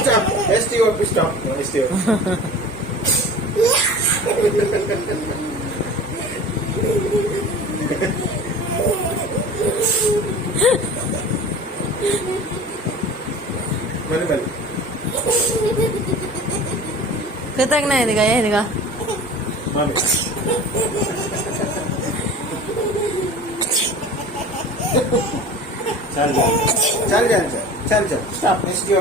Stop. STO, stop. STO. Mana? Ketak na ini kaya. Mami. Chal. Stop. STO.